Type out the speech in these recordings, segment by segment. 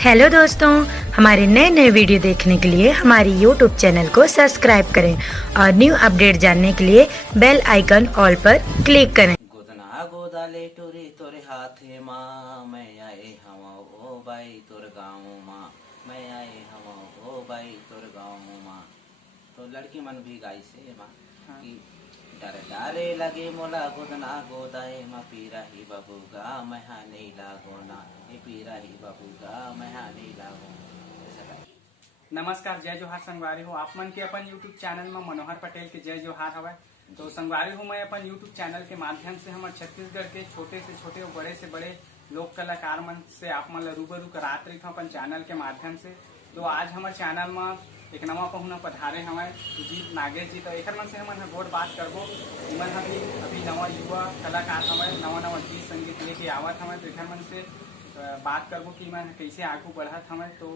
Hello दोस्तों, हमारे नए नए वीडियो देखने के लिए हमारी यूट्यूब चैनल को सब्सक्राइब करें और न्यू अपडेट जानने के लिए बेल आइकन ऑल पर क्लिक करें। गोदना गोदाले टोरे तोरे हाथे माँ मैं आए हम ओ बाई तोर गाँव माँ मैं आए हम ओ बाई तोर गाँव माँ। तो लड़की मन भी गाई से माँ कि डर डारे लगे मोला गोदना गोदाए माँ पीरा ही बबूगा मैं नहीं लागोना ये पीरा ही बबूगा मैं नहीं लागो। नमस्कार, जय जोहार संगवारी हो। आप मन के अपन यूट्यूब चैनल में मनोहर पटेल के जय जोहार हवा। तो संगवारी हूँ मैं अपन यूट्यूब चैनल के माध्यम से हमारे छत्तीसगढ़ के छोटे से छोटे और बड़े से बड़े लोक कलाकार मन से आप मन रूबरू करात रही अपन चैनल के माध्यम से। तो आज हमारे चैनल में एक नवा पहुना पधारे हमारे सुजीत नागेश जी। तो एक मन से हमन गोट बात करबो। इमन अभी नवा युवा कलाकार हमारे नवा गीत संगीत लेके आवत हमारे। तो एक मन से बात करबो कि मैं कैसे आगू बढ़त हमें। तो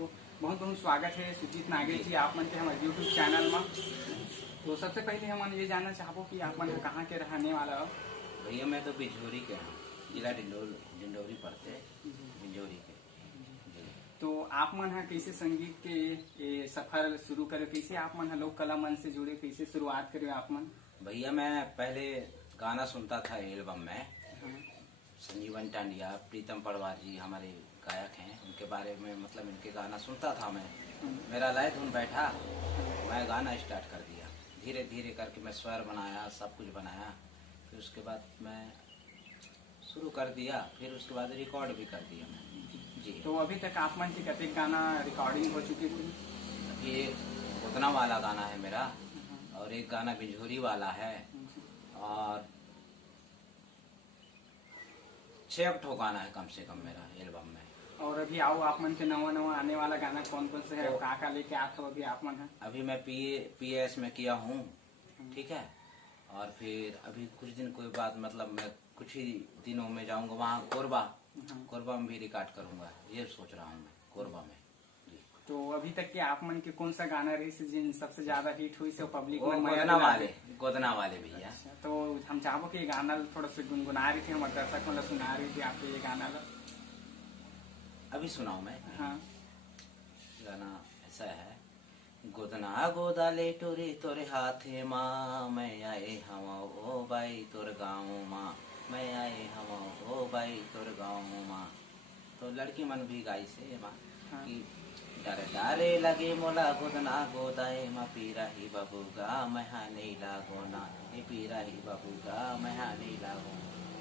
बहुत बहुत स्वागत है सुजीत नागेश जी आप मन के हमारे यूट्यूब चैनल में। तो सबसे पहले हम ये जानना चाहबो कि आप मन कहाँ के रहने वाला हो। भैया मैं तो बिजोरी के हूँ, जिला डिंडोरी पड़ते बिजोरी के। तो आप मन कैसे संगीत के ये सफर शुरू करे, कैसे आप मन लोक कला मन से जुड़े, कैसे शुरुआत करे आप मन। भैया मैं पहले गाना सुनता था एल्बम में, संजीवन टांडिया, प्रीतम पड़वार जी हमारे गायक हैं, उनके बारे में मतलब इनके गाना सुनता था मैं। मेरा लय धुन बैठा, मैं गाना स्टार्ट कर दिया। धीरे धीरे करके मैं स्वर बनाया, सब कुछ बनाया। फिर उसके बाद मैं शुरू कर दिया, फिर उसके बाद रिकॉर्ड भी कर दिया मैं जी। तो अभी तक आप मन की कते गाना रिकॉर्डिंग हो चुकी थी। अभी एक उतना वाला गाना है मेरा और एक गाना बिजोरी वाला है और 6 गाना है कम से कम मेरा एल्बम में। और अभी आओ आप मन के नवा आने वाला गाना कौन कौन से है, तो का लेके आते हो अभी आप मन है। अभी मैं पीएस में किया हूँ, ठीक है। और फिर अभी कुछ दिन कोई बाद मतलब मैं कुछ ही दिनों में जाऊंगा वहाँ कोरबा में भी रिकॉर्ड करूंगा, ये सोच रहा हूँ मैं कोरबा में जी। तो अभी तक के आप मन के कौन सा गाना रही से जिन सबसे ज्यादा हिट हुई से पब्लिक में गोदना वाले भैया। अच्छा, तो हम चाहबो कि ये गाना थोड़ा सा गुनगुना रही थी, हमारे दर्शक मतलब सुना रही थी आपको ये गाना अभी सुनाऊ मैं। हाँ, गाना ऐसा है। गोदना गोदाले टोरे तोरे हाथे माँ मैं आए हम ओ बाई तोर गाँव माँ मैं आए हम ओ बाई तोर गाँव माँ। तो लड़की मन भी गाई से माँ कि डर डारे लगे मोला गोदना गोदाए माँ पीरा ही बबूगा मैं नहीं लागोना ये पीरा ही बबूगा मैं नहीं लागो।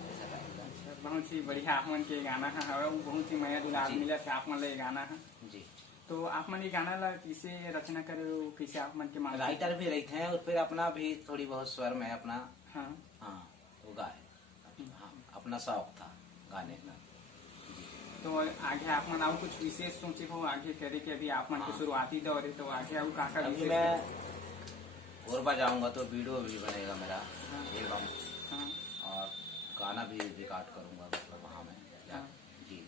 ऐसा गाएगा। बहुत ही बढ़िया आप मन के गाना है, बहुत ही माया दुलार मिला से आप मन ले गाना है जी। तो आप मन ये गाना ला कैसे रचना करे हो, कैसे आप मन के मान राइटर भी रहते हैं और फिर अपना भी थोड़ी बहुत स्वर में अपना हाँ वो गाए। हाँ, अपना शौक था गाने का। तो आगे आप मन आओ कुछ विशेष सोचे हो आगे करे कि अभी आप मन के शुरुआती दौर है, तो आगे आओ का अभी मैं कोरबा जाऊंगा तो वीडियो भी बनेगा मेरा एल्बम और गाना भी रिकॉर्ड करूंगा मतलब वहाँ में जी।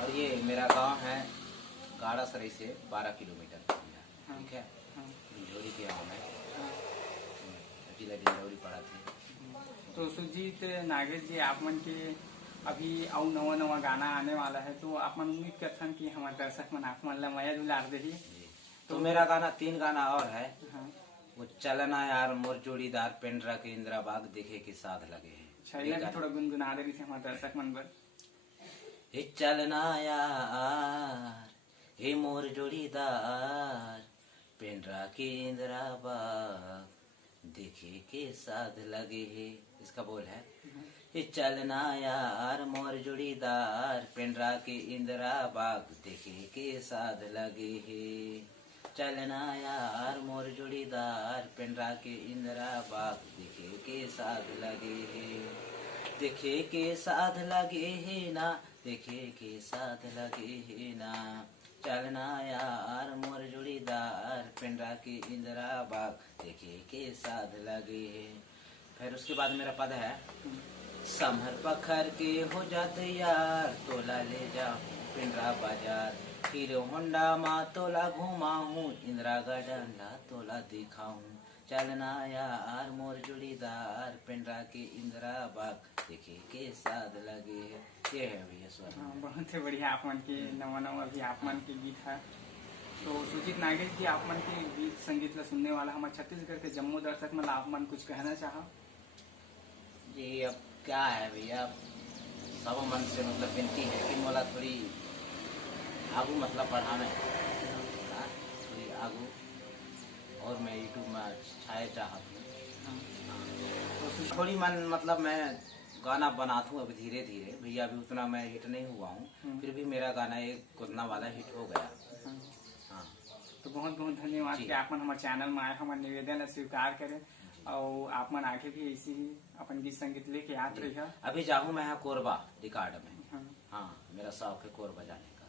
और ये मेरा गांव है गाड़ा सराई से 12 किलोमीटर, ठीक है। डिंडोरी के गाँव में जिला डिंडोरी पड़ा थे। तो सुजीत नागेश जी आप मन के अभी और नवा गाना आने वाला है, तो आप मन उम्मीद करते कि हमारे दर्शक मन आप मन ला माया दुलार दे। तो मेरा गाना 3 गाना और है। हाँ। वो चलना यार मोर जोड़ीदार पेंड्रा के इंदिरा बाग देखे के साथ लगे हैं। अच्छा, थोड़ा गुनगुना दे रही हमारे दर्शक मन पर। हे चलना यार हे मोर जोड़ीदार पेंड्रा के इंदिरा बाग देखे के साथ लगे है। इसका बोल है हे चलना यार मोर जोड़ीदार पेंड्रा के इंदिरा बाग देखे के साथ लगे है। चलना यार मोर जोड़ीदार पेंड्रा के इंदिरा बाग देखे के साथ लगे है। देखे के साथ लगे है ना, देखे के साथ लगे है ना। चलना यार मोर जोड़ीदार पेंड्रा के इंदिरा बाग देखे के साथ लगे है। फिर उसके बाद मेरा पद है समहर पखर के हो जाते यार तोला ले जाओ पेंड्रा बाजार हीरो होंडा माँ तोला घुमाऊं इंदिरा गार्डन ला तोला दिखाऊं चलना यार मोर जोड़ीदार पिंडरा के इंदिरा बाग देखे के साथ लगे। ये है भैया स्वर। हाँ, बहुत ही बढ़िया आप मन के नवा नवा भी आप मन के गीत है। तो सुजीत नागेश जी आप मन के गीत संगीत ला सुनने वाला हमारे छत्तीसगढ़ के जम्मू दर्शक में आप मन कुछ कहना चाहो? जी अब क्या है भैया, सब मन से मतलब विनती है कि मोला थोड़ी आगू मतलब पढ़ाना थोड़ी आगू, और मैं यूट्यूब में छाए चाहत हूँ। तो थोड़ी मन मतलब मैं गाना बनाता हूँ अभी धीरे धीरे भैया, अभी उतना मैं हिट नहीं हुआ हूँ, फिर भी मेरा गाना एक कुदना वाला हिट हो गया। हाँ, तो बहुत बहुत धन्यवाद कि आप मन हमारे चैनल में आए, हमारे निवेदन ला स्वीकार करें और आप मन आगे भी ऐसे ही अपन गीत संगीत लेके आते रहिए। अभी जाऊँ मैं यहाँ कोरबा रिकॉर्ड में। हाँ। हाँ, मेरा शौक है कोरबा जाने का।